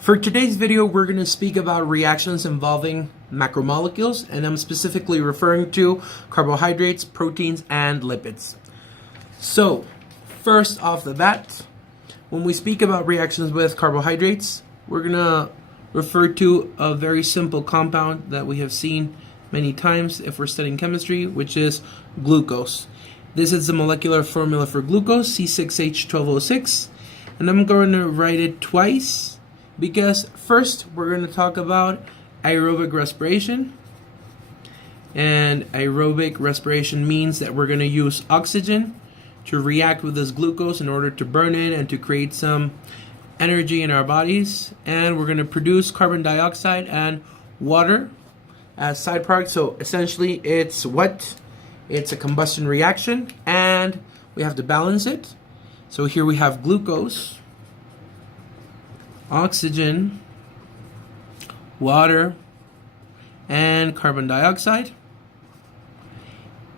For today's video, we're going to speak about reactions involving macromolecules, and I'm specifically referring to carbohydrates, proteins, and lipids. So, first off the bat, when we speak about reactions with carbohydrates, we're going to refer to a very simple compound that we have seen many times if we're studying chemistry, which is glucose. This is the molecular formula for glucose, C6H12O6, and I'm going to write it twice because first we're going to talk about aerobic respiration. And aerobic respiration means that we're going to use oxygen to react with this glucose in order to burn it and to create some energy in our bodies. And we're going to produce carbon dioxide and water as side products. So essentially it's what? It's a combustion reaction, and we have to balance it. So here we have glucose, oxygen, water, and carbon dioxide.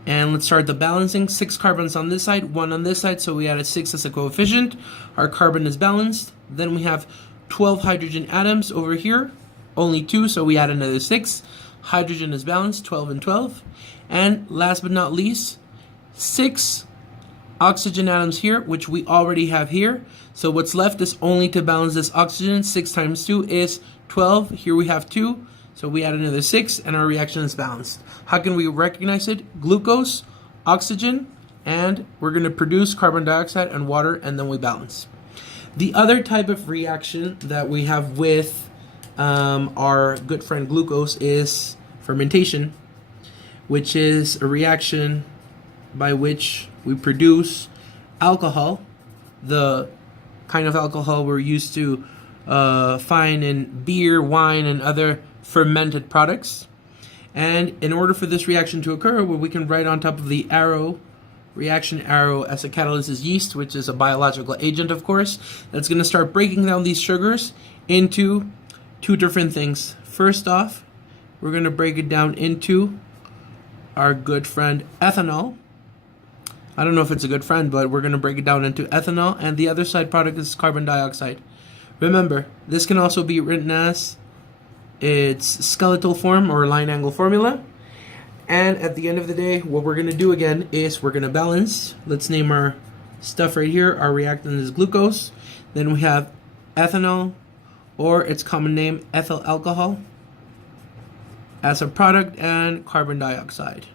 And let's start the balancing. 6 carbons on this side, 1 on this side, so we added 6 as a coefficient. Our carbon is balanced. Then we have 12 hydrogen atoms over here, only 2, so we add another 6. Hydrogen is balanced, 12 and 12. And last but not least, 6 oxygen atoms here, which we already have here. So what's left is only to balance this oxygen. 6 times 2 is 12. Here we have 2. So we add another 6 and our reaction is balanced. How can we recognize it? Glucose, oxygen, and we're going to produce carbon dioxide and water, and then we balance. The other type of reaction that we have with our good friend glucose is fermentation, which is a reaction by which we produce alcohol, the kind of alcohol we're used to find in beer, wine, and other fermented products. And in order for this reaction to occur, what we can write on top of the reaction arrow as a catalyst is yeast, which is a biological agent, of course, that's going to start breaking down these sugars into 2 different things. First off, we're going to break it down into our good friend ethanol. I don't know if it's a good friend, but we're going to break it down into ethanol, and the other side product is carbon dioxide. Remember, this can also be written as its skeletal form or line angle formula. And at the end of the day, what we're going to do again is we're going to balance. Let's name our stuff right here. Our reactant is glucose. Then we have ethanol, or its common name, ethyl alcohol, as a product, and carbon dioxide.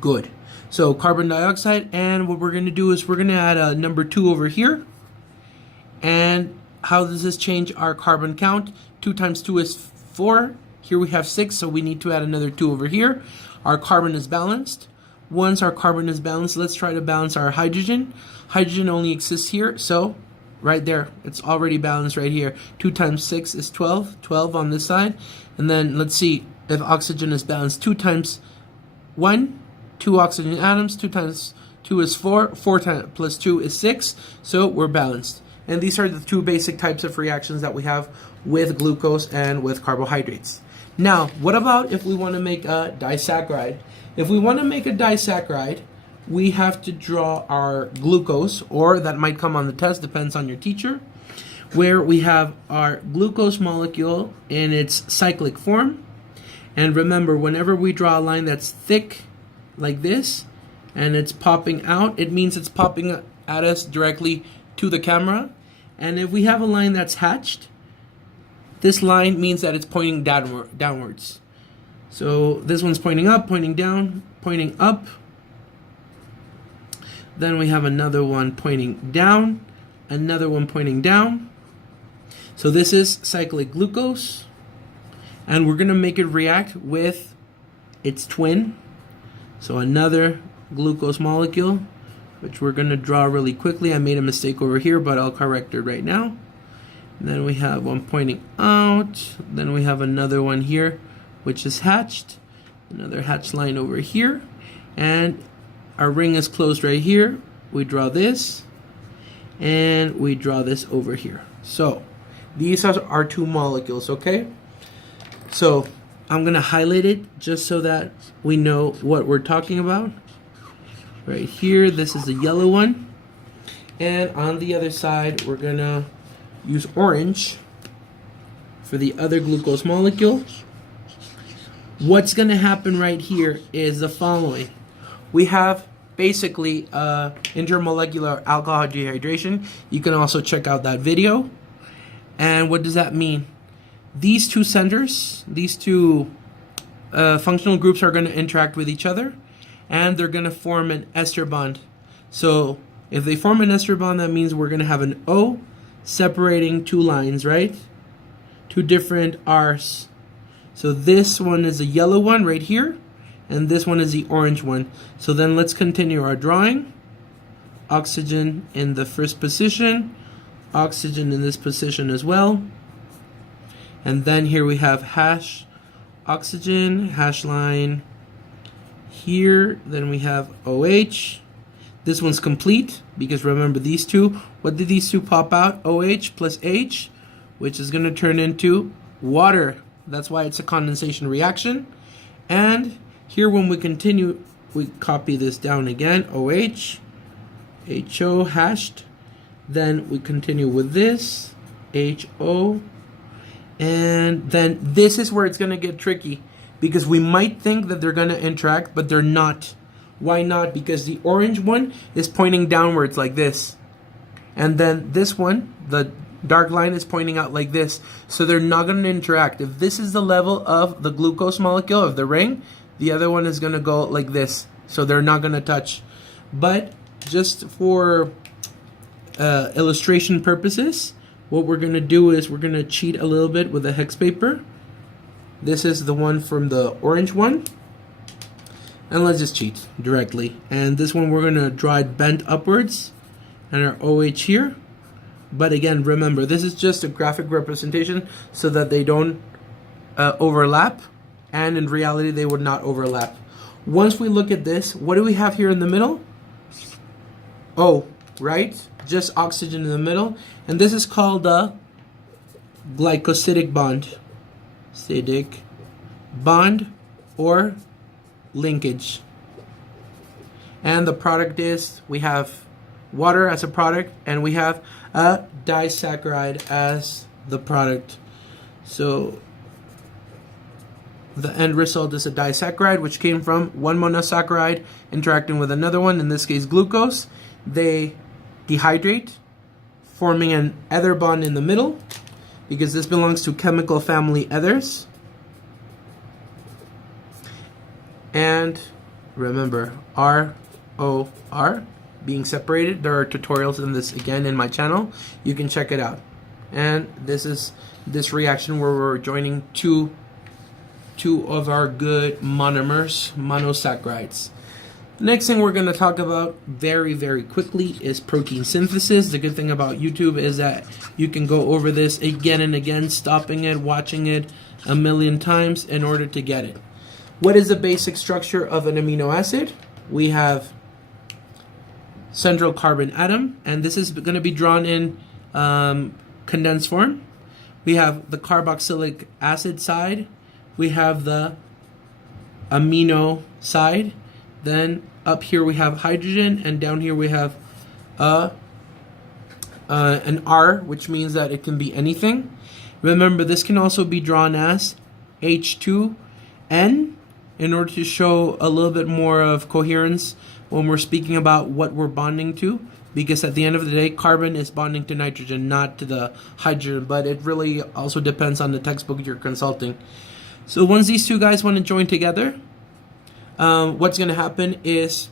Good. So carbon dioxide, and what we're going to do is we're going to add a number 2 over here. And how does this change our carbon count? 2 times 2 is 4. Here we have 6, so we need to add another 2 over here. Our carbon is balanced. Once our carbon is balanced, let's try to balance our hydrogen. Hydrogen only exists here, so right there, it's already balanced right here. 2 times 6 is 12. 12 on this side. And then let's see if oxygen is balanced. 2 times 1, 2 oxygen atoms. 2 times 2 is 4. 4 plus 2 is 6. So we're balanced. And these are the 2 basic types of reactions that we have with glucose and with carbohydrates. Now, what about if we want to make a disaccharide? If we want to make a disaccharide, we have to draw our glucose, or that might come on the test, depends on your teacher, where we have our glucose molecule in its cyclic form. And remember, whenever we draw a line that's thick like this and it's popping out, it means it's popping at us directly to the camera. And if we have a line that's hatched, this line means that it's pointing downwards. So this one's pointing up, pointing down, pointing up. Then we have another one pointing down, another one pointing down. So this is cyclic glucose, and we're going to make it react with its twin. So another glucose molecule, which we're going to draw really quickly. I made a mistake over here, but I'll correct it right now. And then we have one pointing out. Then we have another one here, which is hatched. Another hatched line over here. And our ring is closed right here. We draw this. And we draw this over here. So these are our 2 molecules, okay? So I'm going to highlight it just so that we know what we're talking about. Right here, this is the yellow one. And on the other side, we're gonna use orange for the other glucose molecule, what's going to happen right here is the following. We have basically intermolecular alcohol dehydration. You can also check out that video. And what does that mean? These two centers, these two functional groups are going to interact with each other, and they're going to form an ester bond. So if they form an ester bond, that means we're going to have an O separating two lines, right? Two different R's. So this one is a yellow one right here, and this one is the orange one. So then let's continue our drawing. Oxygen in the first position, oxygen in this position as well. And then here we have hash oxygen, hash line here. Then we have OH. This one's complete because remember these two. What did these two pop out? OH plus H, which is going to turn into water. That's why it's a condensation reaction. And here when we continue, we copy this down again. OH, HO hashed. Then we continue with this, HO. And then this is where it's going to get tricky because we might think that they're going to interact, but they're not. Why not? Because the orange one is pointing downwards like this. And then this one, the dark line, is pointing out like this. So they're not going to interact. If this is the level of the glucose molecule of the ring, the other one is going to go like this. So they're not going to touch. But just for illustration purposes, what we're going to do is we're going to cheat a little bit with a hex paper. This is the one from the orange one. And let's just cheat directly. And this one we're going to draw it bent upwards. And our OH here. But again, remember, this is just a graphic representation so that they don't overlap. And in reality, they would not overlap. Once we look at this, what do we have here in the middle? O, right? Just oxygen in the middle. And this is called a glycosidic bond. Acidic bond or linkage. And the product is, we have water as a product, and we have a disaccharide as the product. So the end result is a disaccharide, which came from one monosaccharide interacting with another one, in this case glucose. They dehydrate, forming an ether bond in the middle, because this belongs to chemical family ethers. And remember, ROR being separated. There are tutorials on this again in my channel. You can check it out. And this is this reaction where we're joining two of our good monomers, monosaccharides. The next thing we're going to talk about very, very quickly is protein synthesis. The good thing about YouTube is that you can go over this again and again, stopping it, watching it a million times in order to get it. What is the basic structure of an amino acid? We have central carbon atom, and this is going to be drawn in condensed form. We have the carboxylic acid side. We have the amino side. Then up here we have hydrogen, and down here we have an R, which means that it can be anything. Remember, this can also be drawn as H2N in order to show a little bit more of coherence when we're speaking about what we're bonding to, because at the end of the day, carbon is bonding to nitrogen, not to the hydrogen, but it really also depends on the textbook you're consulting. So once these two guys want to join together, what's going to happen is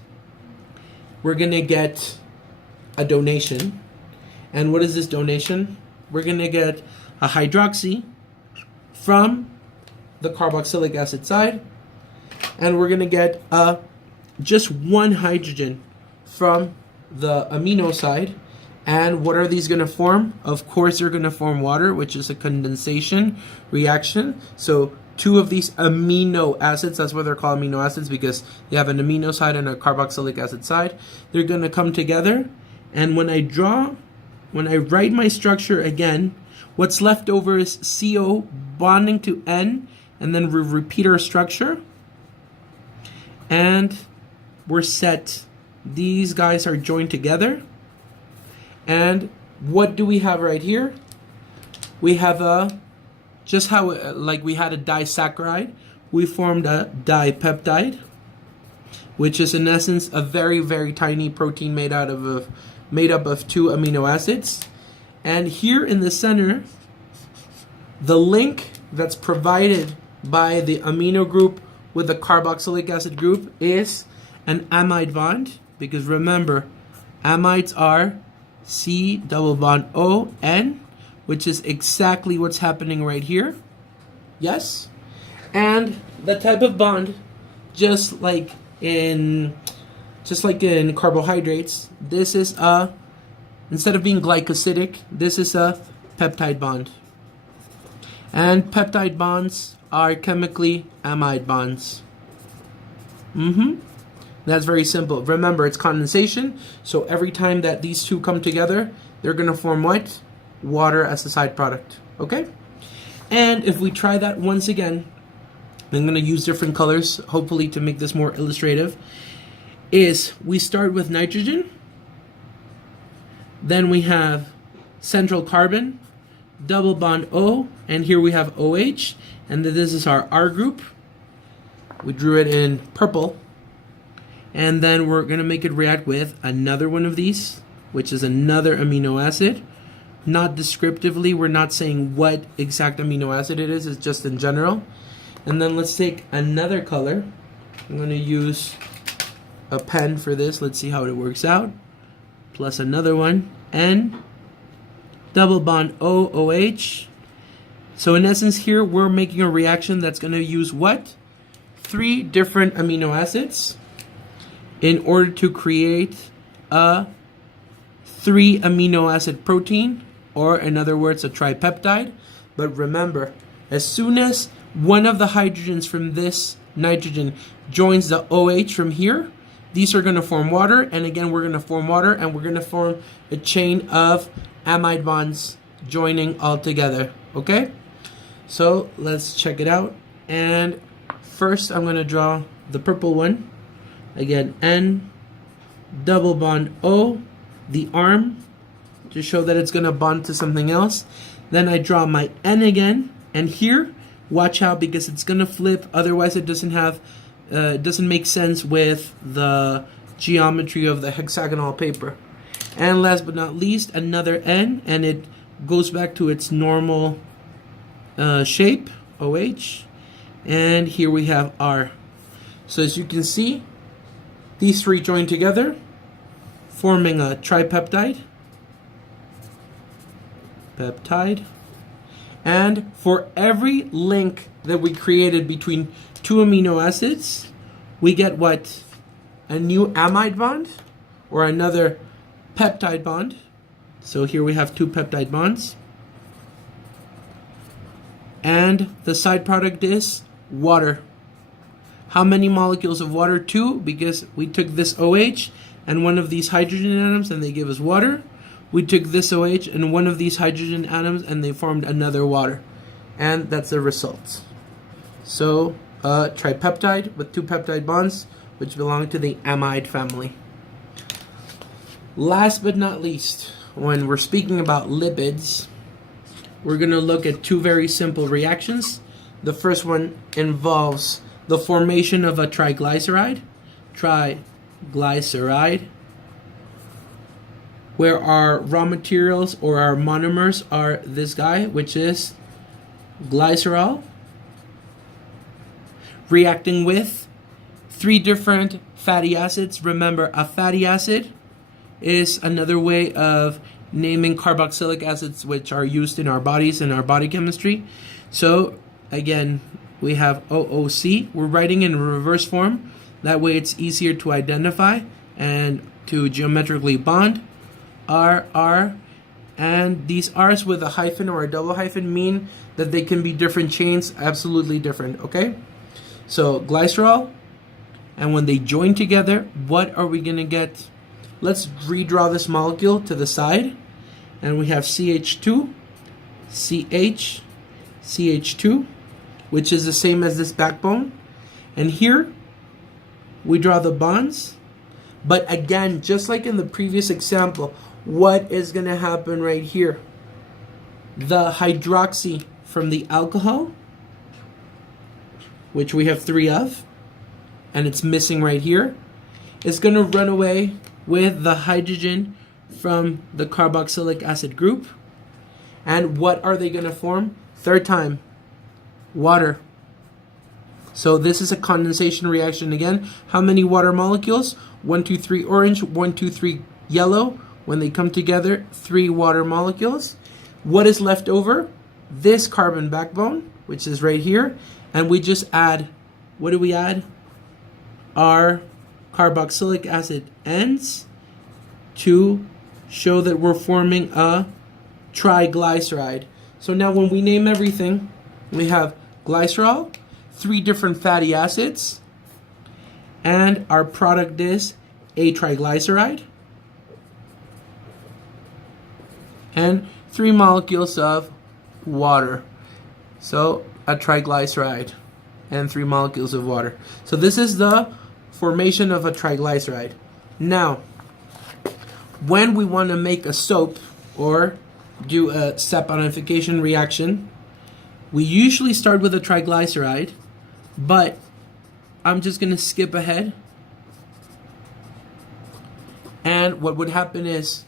we're going to get a donation. And what is this donation? We're going to get a hydroxy from the carboxylic acid side, and we're going to get just one hydrogen from the amino side. And what are these going to form? Of course, they're going to form water, which is a condensation reaction. So two of these amino acids, that's why they're called amino acids, because they have an amino side and a carboxylic acid side. They're going to come together. And when I write my structure again, what's left over is CO bonding to N, and then we repeat our structure. And we're set. These guys are joined together. And what do we have right here? we have a, just how, like we had a disaccharide, we formed a dipeptide, which is in essence a very, very tiny protein made up of 2 amino acids. And here in the center, the link that's provided by the amino group with the carboxylic acid group is an amide bond, because remember, amides are C double bond O N, which is exactly what's happening right here. Yes? And the type of bond, just like in carbohydrates, this is a, instead of being glycosidic, this is a peptide bond. And peptide bonds are chemically amide bonds. That's very simple. Remember, it's condensation, so every time that these two come together, they're going to form what? Water as a side product. Okay? And if we try that once again, I'm going to use different colors, hopefully to make this more illustrative, is we start with nitrogen, then we have central carbon, double bond O, and here we have OH, and this is our R group. We drew it in purple. And then we're going to make it react with another one of these, which is another amino acid. Not descriptively, we're not saying what exact amino acid it is, it's just in general. And then let's take another color. I'm going to use a pen for this. Let's see how it works out. Plus another one, N, double bond O, OH. So in essence here, we're making a reaction that's going to use what? 3 different amino acids in order to create a 3 amino acid protein, or in other words, a tripeptide. But remember, as soon as one of the hydrogens from this nitrogen joins the OH from here, these are going to form water, and again we're going to form water, and we're going to form a chain of amide bonds joining all together. Okay? So let's check it out. And first I'm going to draw the purple one. Again, N, double bond O, the arm, to show that it's going to bond to something else. Then I draw my N again, and here, watch out because it's going to flip, otherwise it doesn't have, doesn't make sense with the geometry of the hexagonal paper. And last but not least, another N, and it goes back to its normal shape, OH, and here we have R. So as you can see, these 3 join together, forming a tripeptide. Peptide. And for every link that we created between 2 amino acids, we get what? A new amide bond, or another peptide bond. So here we have 2 peptide bonds. And the side product is water. How many molecules of water? 2, because we took this OH and one of these hydrogen atoms and they give us water. We took this OH and one of these hydrogen atoms and they formed another water. And that's the result. So, tripeptide with 2 peptide bonds, which belong to the amide family. Last but not least, when we're speaking about lipids, we're going to look at 2 very simple reactions. The first one involves the formation of a triglyceride, where our raw materials or our monomers are this guy, which is glycerol, reacting with 3 different fatty acids. Remember, a fatty acid is another way of naming carboxylic acids which are used in our bodies and our body chemistry. So again, we have OOC. We're writing in reverse form. That way it's easier to identify and to geometrically bond. R, and these R's with a hyphen or a double hyphen mean that they can be different chains, absolutely different, okay? So glycerol, and when they join together, what are we gonna get? Let's redraw this molecule to the side, and we have CH2, CH, CH2, which is the same as this backbone. And here, we draw the bonds. But again, just like in the previous example, what is going to happen right here? the hydroxy from the alcohol, which we have 3 of, and it's missing right here, is going to run away with the hydrogen from the carboxylic acid group. And what are they going to form? Third time, water. So this is a condensation reaction again. How many water molecules? 1, 2, 3 orange, 1, 2, 3 yellow. When they come together, 3 water molecules. What is left over? This carbon backbone, which is right here. And we just add, what do we add? Our carboxylic acid ends to show that we're forming a triglyceride. So now when we name everything, we have glycerol, 3 different fatty acids, and our product is a triglyceride, and 3 molecules of water. So a triglyceride and 3 molecules of water. So this is the formation of a triglyceride. Now, when we want to make a soap or do a saponification reaction, we usually start with a triglyceride, but I'm just going to skip ahead. And what would happen is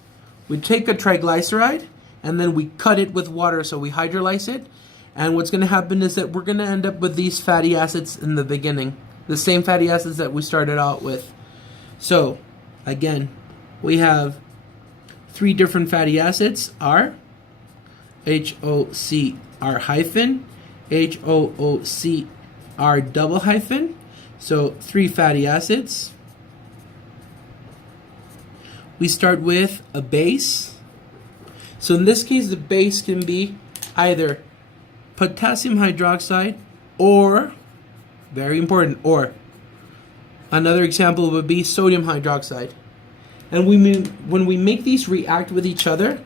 we take a triglyceride and then we cut it with water, so we hydrolyze it. And what's going to happen is that we're going to end up with these fatty acids in the beginning, the same fatty acids that we started out with. So again, we have 3 different fatty acids: R, HOCR hyphen, HOOCR double hyphen. So 3 fatty acids. We start with a base. So in this case, the base can be either potassium hydroxide or, very important, or another example would be sodium hydroxide. And when we make these react with each other,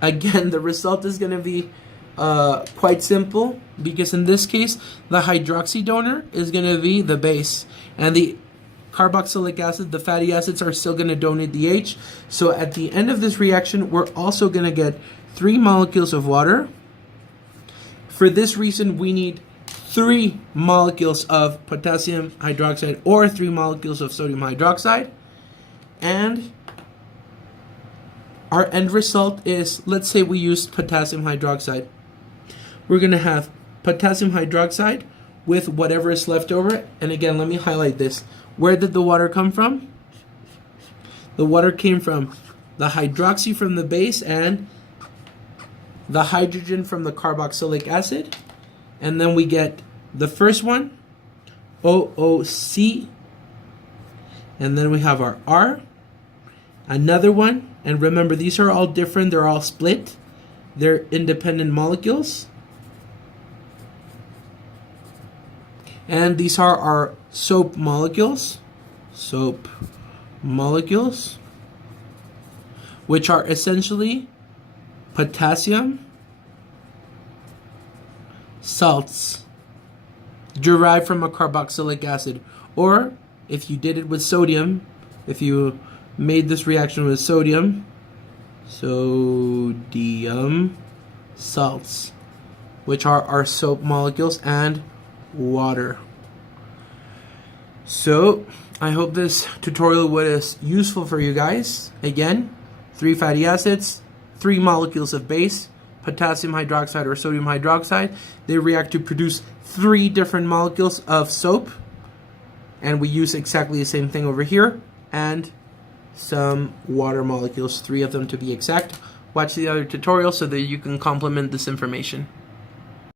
again, the result is going to be quite simple, because in this case, the hydroxy donor is going to be the base, and the carboxylic acid, the fatty acids, are still going to donate the H. So at the end of this reaction, we're also going to get 3 molecules of water. For this reason, we need 3 molecules of potassium hydroxide or 3 molecules of sodium hydroxide. And our end result is, let's say we used potassium hydroxide. We're going to have potassium hydroxide with whatever is left over. And again, let me highlight this. Where did the water come from? The water came from the hydroxy from the base and the hydrogen from the carboxylic acid. And then we get the first one, OOC. And then we have our R. Another one. And remember, these are all different. They're all split. They're independent molecules. And these are our soap molecules. Soap molecules, which are essentially potassium salts derived from a carboxylic acid. Or if you did it with sodium, if you made this reaction with sodium salts, which are our soap molecules, and water. So I hope this tutorial was useful for you guys. Again, 3 fatty acids, 3 molecules of base, potassium hydroxide or sodium hydroxide. They react to produce 3 different molecules of soap, and we use exactly the same thing over here, and some water molecules, 3 of them to be exact. Watch the other tutorial so that you can complement this information.